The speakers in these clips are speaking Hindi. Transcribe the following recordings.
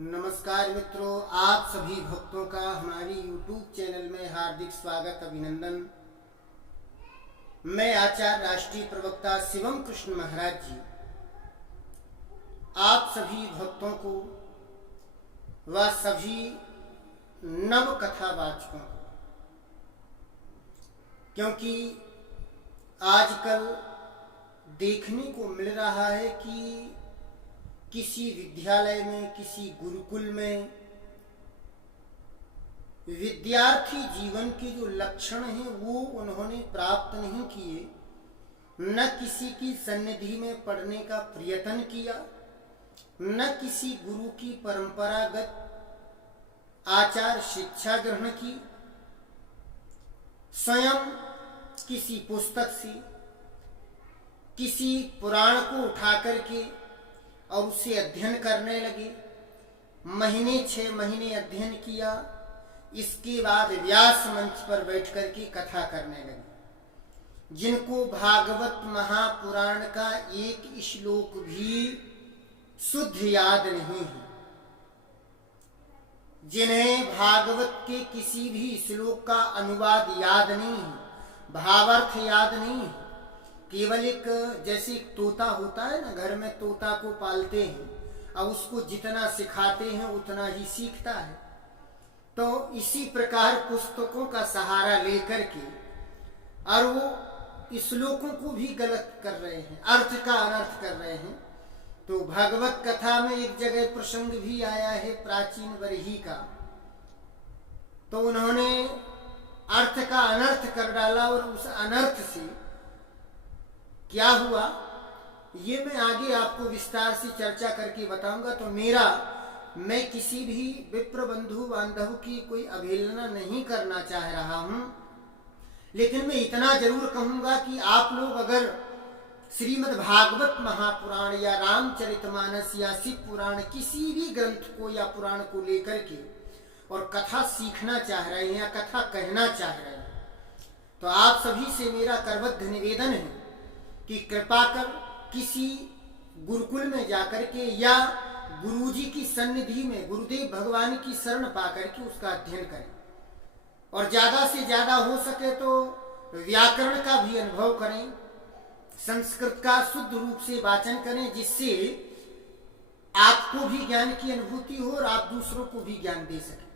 नमस्कार मित्रों, आप सभी भक्तों का हमारी YouTube चैनल में हार्दिक स्वागत अभिनंदन। मैं आचार्य राष्ट्रीय प्रवक्ता शिवम कृष्ण महाराज जी आप सभी भक्तों को व सभी नव कथावाचकों को, क्योंकि आजकल देखने को मिल रहा है कि किसी विद्यालय में, किसी गुरुकुल में विद्यार्थी जीवन के जो लक्षण हैं वो उन्होंने प्राप्त नहीं किए, न किसी की सन्निधि में पढ़ने का प्रयत्न किया, न किसी गुरु की परंपरागत आचार शिक्षा ग्रहण की, स्वयं किसी पुस्तक से किसी पुराण को उठा करके और उसे अध्ययन करने लगे। महीने 6 महीने अध्ययन किया, इसके बाद व्यास मंच पर बैठ कर के कथा करने लगे। जिनको भागवत महापुराण का एक श्लोक भी शुद्ध याद नहीं है, जिन्हें भागवत के किसी भी श्लोक का अनुवाद याद नहीं है, भावार्थ याद नहीं है, केवल एक जैसे एक तोता होता है ना, घर में तोता को पालते हैं और उसको जितना सिखाते हैं उतना ही सीखता है। तो इसी प्रकार पुस्तकों का सहारा लेकर के और वो श्लोकों को भी गलत कर रहे हैं, अर्थ का अनर्थ कर रहे हैं। तो भागवत कथा में एक जगह प्रसंग भी आया है प्राचीन बरही का, तो उन्होंने अर्थ का अनर्थ कर डाला और उस अनर्थ से क्या हुआ ये मैं आगे आपको विस्तार से चर्चा करके बताऊंगा। तो मैं किसी भी विप्र बंधु बांधव की कोई अवहेलना नहीं करना चाह रहा हूं, लेकिन मैं इतना जरूर कहूंगा कि आप लोग अगर श्रीमद् भागवत महापुराण या रामचरितमानस या शिव पुराण किसी भी ग्रंथ को या पुराण को लेकर के और कथा सीखना चाह रहे हैं या कथा कहना चाह रहे हैं, तो आप सभी से मेरा करबद्ध निवेदन है कि कृपा कर किसी गुरुकुल में जाकर के या गुरुजी की सन्निधि में गुरुदेव भगवान की शरण पाकर के उसका अध्ययन करें, और ज्यादा से ज्यादा हो सके तो व्याकरण का भी अनुभव करें, संस्कृत का शुद्ध रूप से वाचन करें, जिससे आपको भी ज्ञान की अनुभूति हो और आप दूसरों को भी ज्ञान दे सकें,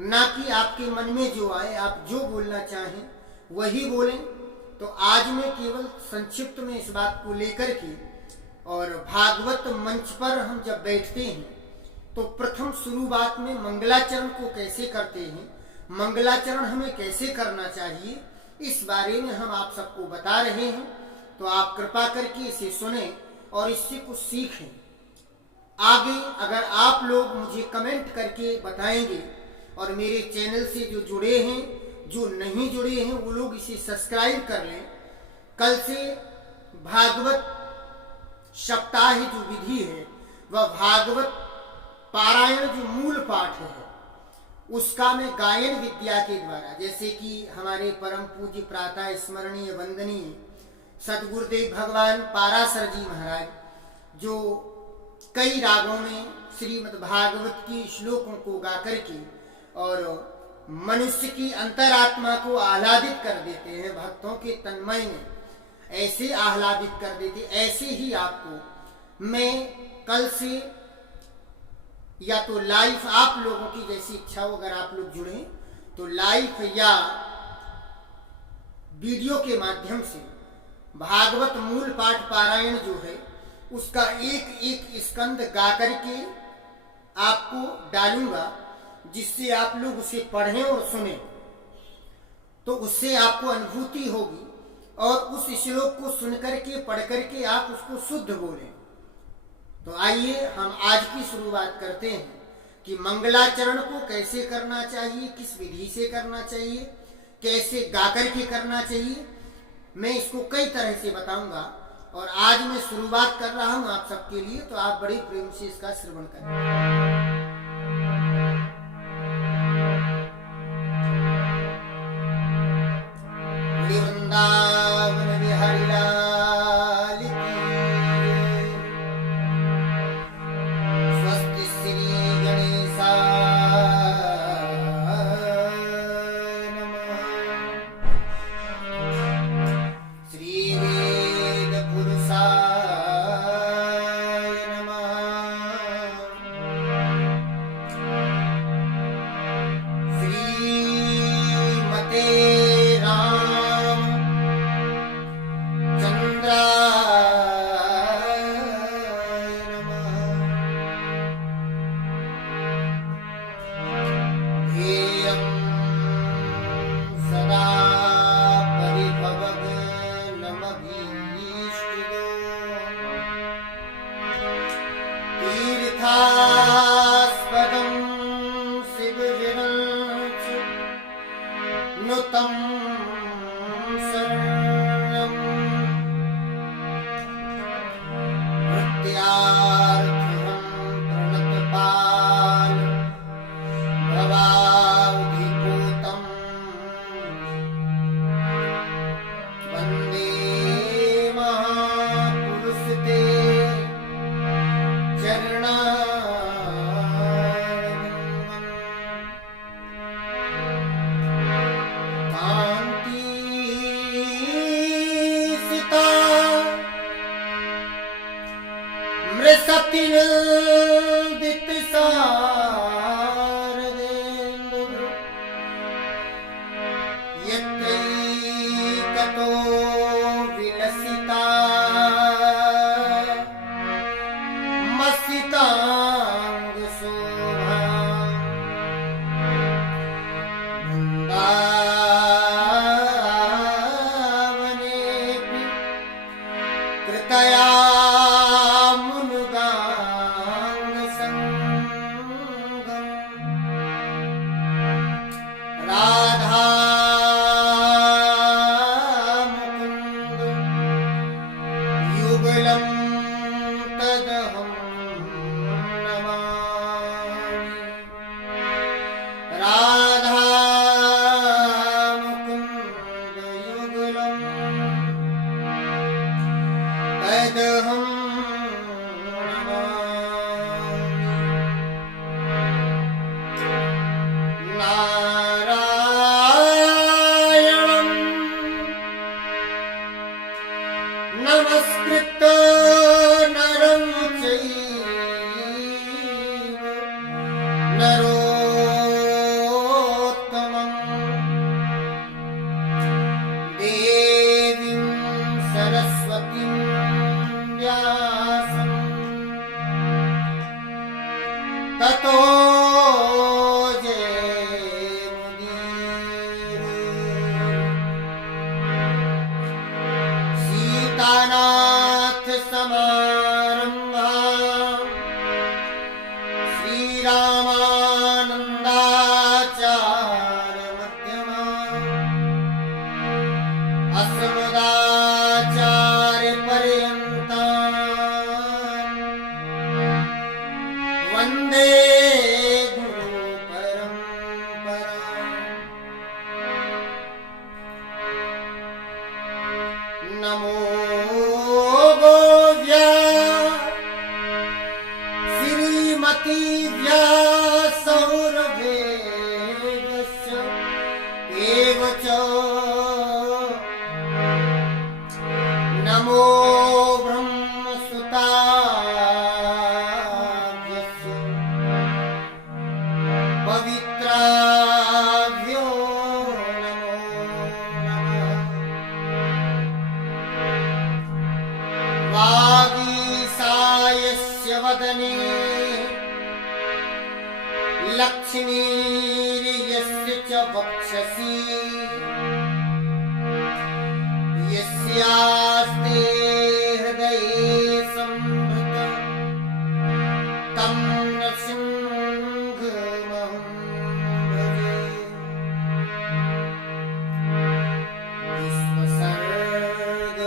ना कि आपके मन में जो आए आप जो बोलना चाहें वही बोलें। तो आज मैं केवल संक्षिप्त में इस बात को लेकर के, और भागवत मंच पर हम जब बैठते हैं तो प्रथम शुरुआत में मंगलाचरण को कैसे करते हैं, मंगलाचरण हमें कैसे करना चाहिए, इस बारे में हम आप सबको बता रहे हैं। तो आप कृपा करके इसे सुने और इससे कुछ सीखें। आगे अगर आप लोग मुझे कमेंट करके बताएंगे और मेरे चैनल से जो जुड़े हैं, जो नहीं जुड़े हैं वो लोग इसे सब्सक्राइब कर लें। कल से भागवत सप्ताह जो विधि है वह भागवत पारायण जो मूल पाठ है उसका मैं गायन विद्या के द्वारा, जैसे कि हमारे परम पूज्य प्रातः स्मरणीय वंदनीय सदगुरुदेव भगवान पाराशर जी महाराज जो कई रागों में श्रीमद् भागवत की श्लोकों को गा करके और मनुष्य की अंतरात्मा को आह्लादित कर देते हैं, भक्तों के तन्मय में ऐसे आह्लादित कर देते, ऐसे ही आपको मैं कल से या तो लाइव, आप लोगों की जैसी इच्छा हो, अगर आप लोग जुड़े तो लाइव या वीडियो के माध्यम से भागवत मूल पाठ पारायण जो है उसका एक एक स्कंद गा करके आपको डालूंगा, जिससे आप लोग उसे पढ़ें और सुने, तो उससे आपको अनुभूति होगी और उस श्लोक को सुन करके पढ़ करके आप उसको शुद्ध बोलें। तो आइए हम आज की शुरुआत करते हैं कि मंगलाचरण को कैसे करना चाहिए, किस विधि से करना चाहिए, कैसे गा करके करना चाहिए। मैं इसको कई तरह से बताऊंगा और आज मैं शुरुआत कर रहा हूं आप सबके लिए, तो आप बड़े प्रेम से इसका श्रवण करें। वृंदावन बिहारी लाल की। स्वस्ति श्री ततो जय मुदीर सीतानाथ समारंभा श्रीरामानंदाचार्य मध्यमा अस्मदाचार्य पर्यन्ता वंदे गुरु परंपरा। नमो गोव्या श्रीमती व्यासौरभेदस्य एव च नमो ब्रह्मसुताभ्यस्य पवित्राभ्यो नमो नमः। वागीसायस्य वदने लक्ष्मीर्यस्य च वक्षसि यस्यास्ते हृदये संभृत तं नृसिंहमहं भजे। विश्वसर्ग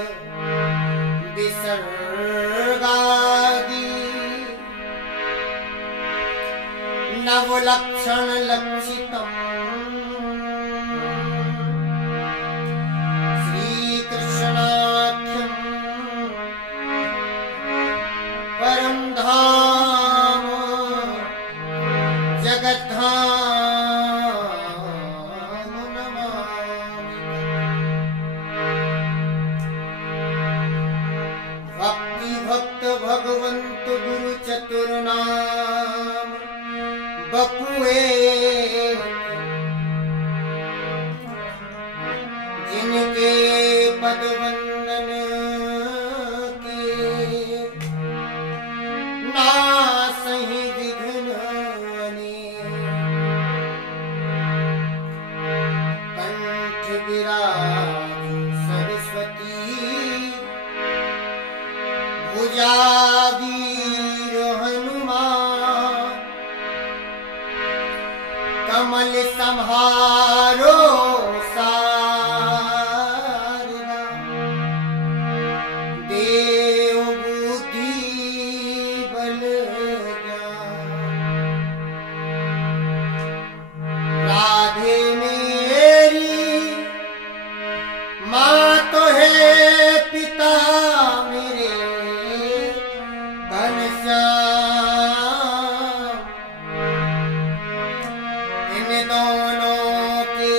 विसर्गादि नवलक्षण लक्षितम् श्रीकृष्णाख्यं परं धाम जगद्धाम नमामि। भक्ति भक्त भगवंत गुरु चतुर्नाम बपुए जिनके पद वंदन के नासहि विघ्न अनेक। कंठ विराज सरस्वती भुजा वीर हनुमान कमल संहारो सारदा देव बुद्धि बल ज्ञान। राधे मेरी माँ तो है पिता मेरे घनश्याम। इन दोनों के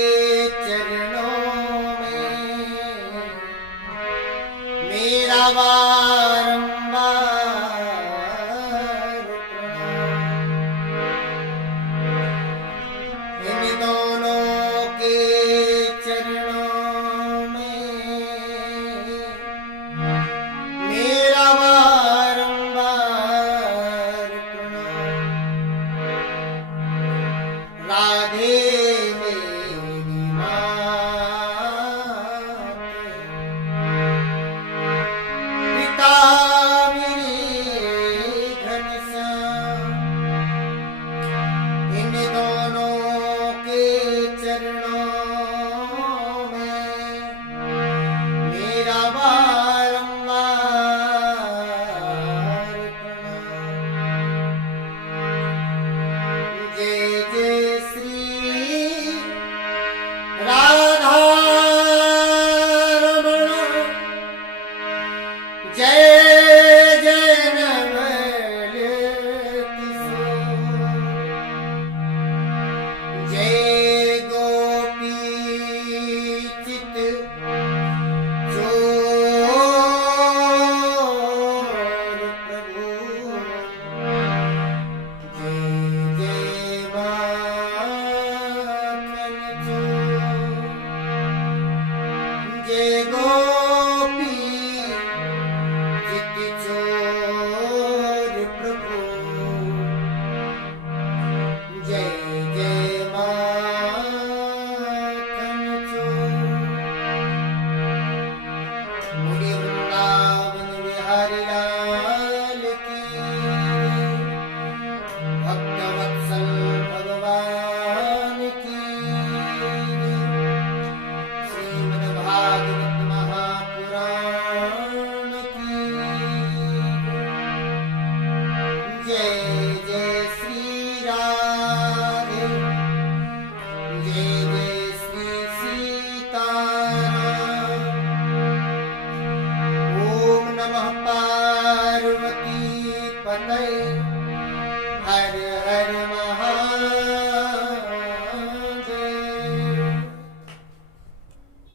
कहे हर